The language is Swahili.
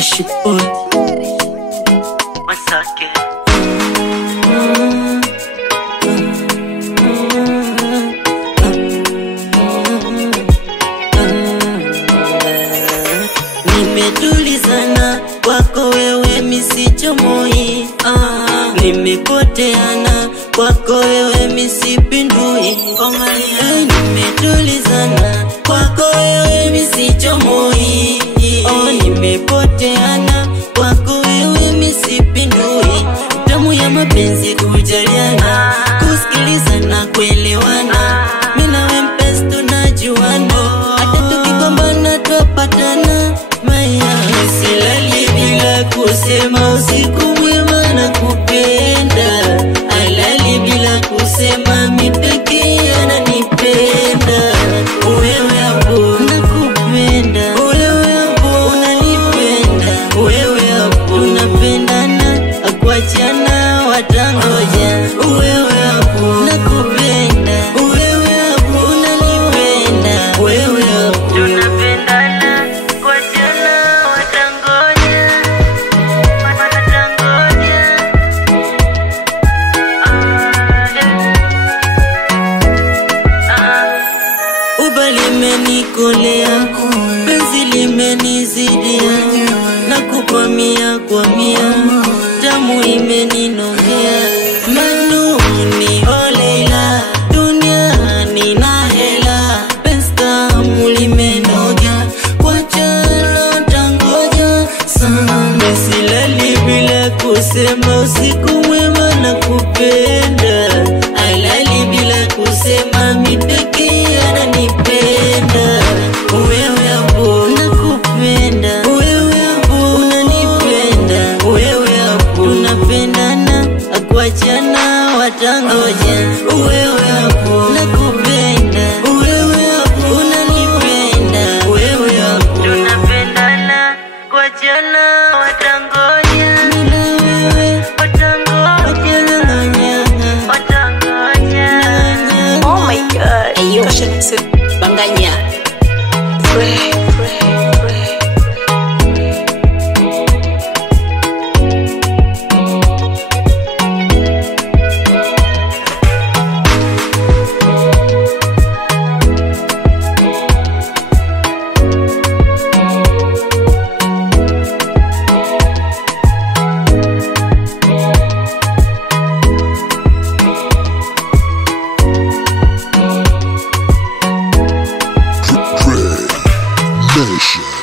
Ashik boy Masake Nimetulizana kwako wewe misichomoi, nimepoteana kwako wewe misipindui. Nimetulizana kwako wewe misichomoi, nimepoteana kwako wewe misipindui. Tamu ya mapenzi kujaliana, kusikilizana kuelewana. Mimi nawe mpenzi tunajuana, hata tukigombana tupatana. Silali bila kusema usiku mwema na kupenda, alali bila kusema mipeke ananipenda. Wewe hapo nakupenda, wewe hapo unanipenda, wewe hapo tunapendana, akuachana watangoja. Wewe hapo nakupenda, wewe hapo unanipenda, wewe hapo tunapendana. Limenikolea, penzi limenizidia, nakukwamia kwamia, damu imeninongea. Manuni holela, duniani na hela, penzi tamu limenoga, kuachana tangoja sana. Silali bila kusema usiku mwema na kupenda, alali bila kusema mipeke ananipenda. Wewe hapo nakupenda, wewe hapo unanipenda, wewe hapo tunapendana, akuachana watangoja. Wewe hapo nakupenda, wewe hapo unanipenda, wewe hapo tunapendana, akuachana watangoja. Oh my god, ayo banganya Nation.